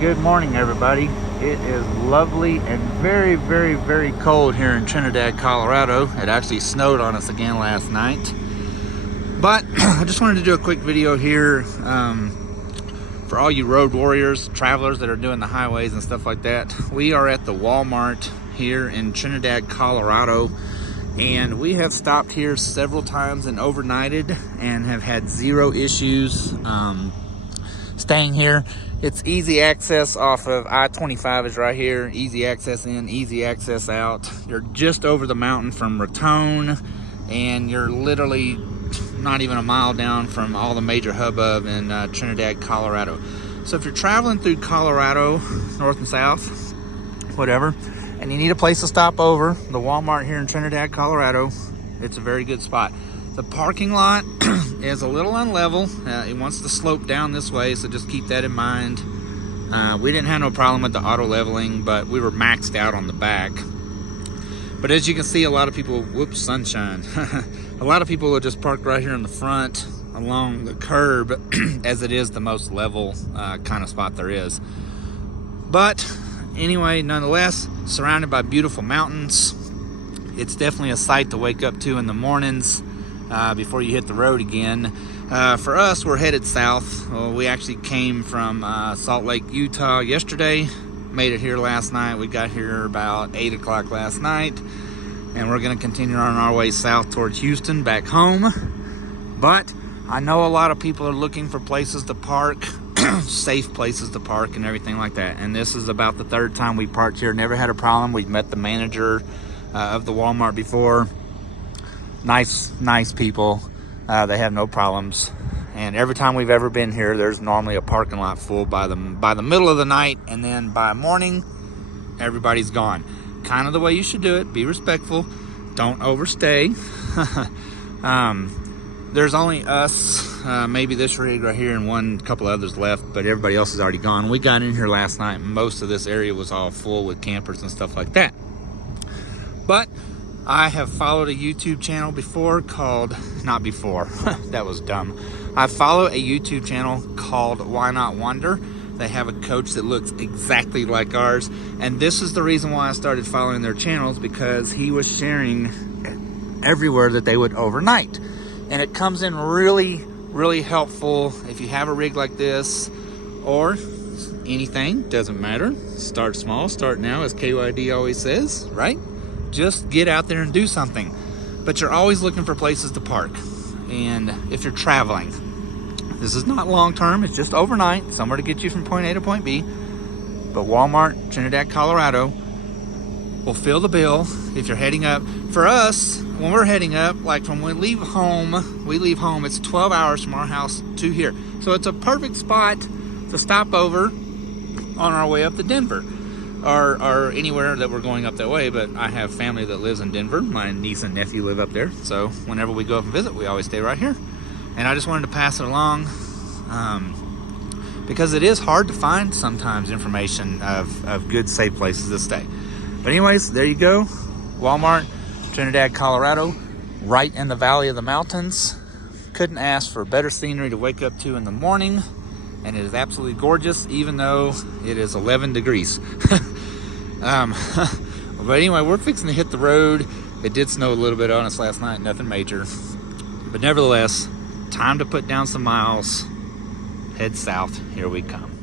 Good morning, everybody. It is lovely and very, very, very cold here in Trinidad, Colorado. It actually snowed on us again last night. But I just wanted to do a quick video here for all you road warriors, travelers that are doing the highways and stuff like that. We are at the Walmart here in Trinidad, Colorado, and we have stopped here several times and overnighted and have had zero issues staying here. It's easy access off of I-25 is right here. Easy access in, easy access out. You're just over the mountain from Raton, and you're literally not even a mile down from all the major hubbub in Trinidad, Colorado. So if you're traveling through Colorado, north and south, whatever, and you need a place to stop over, the Walmart here in Trinidad, Colorado, it's a very good spot. The parking lot is a little unlevel. It wants to slope down this way, so just keep that in mind. We didn't have no problem with the auto leveling, but we were maxed out on the back. But as you can see, a lot of people, whoops, sunshine. A lot of people will just park right here in the front along the curb, as it is the most level kind of spot there is. But anyway, nonetheless, surrounded by beautiful mountains. It's definitely a sight to wake up to in the mornings before you hit the road again. For us, we're headed south. We actually came from Salt Lake, Utah yesterday. Made it here last night. We got here about 8 o'clock last night. And we're going to continue on our way south towards Houston, back home. But I know a lot of people are looking for places to park, safe places to park and everything like that. And this is about the third time we parked here. Never had a problem. We've met the manager of the Walmart before. Nice people. They have no problems. And every time we've ever been here, there's normally a parking lot full by the middle of the night, and then by morning, everybody's gone. Kind of the way you should do it. Be respectful. Don't overstay. There's only us, maybe this rig right here and couple others left, but everybody else is already gone. We got in here last night. Most of this area was all full with campers and stuff like that. But I have followed a YouTube channel before called, not before, that was dumb. I follow a YouTube channel called Why Not Wander. They have a coach that looks exactly like ours. And this is the reason why I started following their channels, because he was sharing everywhere that they would overnight. And it comes in really, really helpful if you have a rig like this or anything, doesn't matter. Start small, start now, as KYD always says, right? Just get out there and do something. But you're always looking for places to park. And if you're traveling, this is not long term, it's just overnight, somewhere to get you from point A to point B. But Walmart, Trinidad, Colorado will fill the bill if you're heading up. For us, when we're heading up, like when we leave home, it's 12 hours from our house to here. So it's a perfect spot to stop over on our way up to Denver. Or anywhere that we're going up that way, but I have family that lives in Denver. My niece and nephew live up there, so whenever we go up and visit, we always stay right here. And I just wanted to pass it along because it is hard to find sometimes information of good, safe places to stay. But anyways, there you go. Walmart, Trinidad, Colorado, right in the valley of the mountains. Couldn't ask for better scenery to wake up to in the morning. And it is absolutely gorgeous, even though it is 11 degrees. But anyway, we're fixing to hit the road. It did snow a little bit on us last night, nothing major. But nevertheless, time to put down some miles. Head south, here we come.